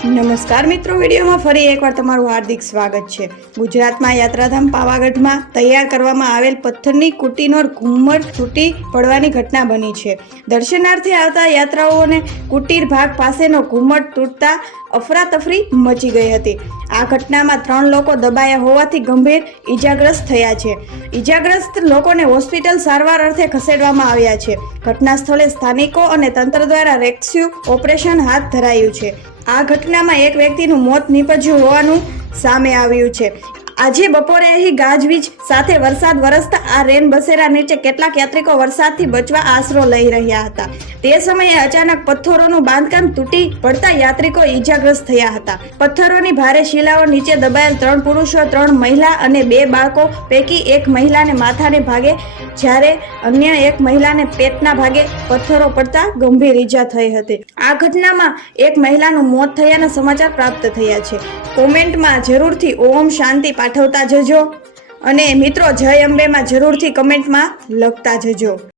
નમસ્કાર મિત્રો, વિડીયોમાં ફરી એકવાર તમારું હાર્દિક સ્વાગત છે। ગુજરાતમાં યાત્રાધામ પાવાગઢમાં તૈયાર કરવામાં આવેલ પથ્થરની કુટીનો ઘુમ્મટ તૂટી પડવાની ઘટના બની છે। દર્શનાર્થે આવતા યાત્રાઓને કુટીર ભાગ પાસેનો ઘુમ્મટ તૂટતા અફરાતફરી મચી ગઈ હતી। આ ઘટનામાં 3 લોકો દબાયા હોવાથી ગંભીર ઈજાગ્રસ્ત થયા છે। ઈજાગ્રસ્ત લોકોને હોસ્પિટલ સારવાર અર્થે ખસેડવામાં આવ્યા છે। ઘટના સ્થળે સ્થાનિકો અને તંત્ર દ્વારા રેસ્ક્યુ ઓપરેશન હાથ ધરાયું છે। આ ઘટનામાં એક વ્યક્તિનું મોત નીપજ્યું હોવાનું સામે આવ્યું છે। આજે બપોરે અહીં ગાજવીજ સાથે વરસાદ વરસતા આ રેન બસેરા નીચે કેટલાક યાત્રિકો વરસાદથી બચવા આશરો લઈ રહ્યા હતા। તે સમયે અચાનક પથ્થરોનું બાંધકામ તૂટી પડતા યાત્રિકો ઈજાગ્રસ્ત થયા હતા। પથ્થરોની ભારે શિલાઓ નીચે દબાયેલ 3 પુરુષો, 3 મહિલા અને 2 બાળકો પૈકી એક મહિલાને માથાને ભાગે જ્યારે અન્ય એક મહિલાને પેટના ભાગે પથ્થરો પડતા ગંભીર ઈજા થઈ હતી। આ ઘટનામાં એક મહિલાનું મોત થયાના સમાચાર પ્રાપ્ત થયા છે। કોમેન્ટમાં જરૂરથી ઓમ શાંતિ પાઠવતા જજો અને મિત્રો જય અંબેમાં જરૂરથી કમેન્ટમાં લખતા જજો।